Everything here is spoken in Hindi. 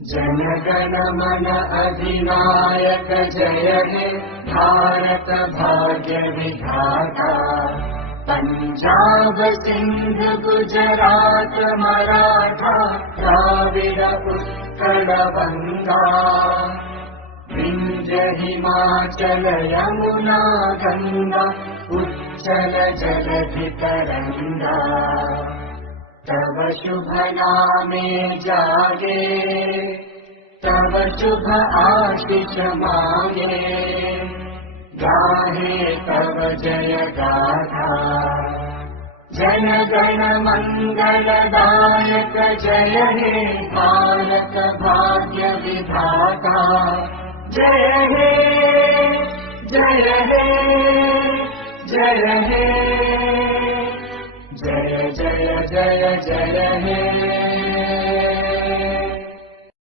जन गण मन अधिनायक जय हे भारत भाग्य विधाता। पंजाब सिंध गुजरात मराठा द्राविड़ उत्कल बंगा। विंध्य हिमाचल यमुना गंगा उच्चल जलधि तरंगा। तव शुभ नामे जागे तव शुभ आशीष मांगे। गाहे तव जय गाथा जन गण मंगल दायक जय हे भारत भाग्य विधाता। जय हे जय हे जय हे जय जय जय जय हे।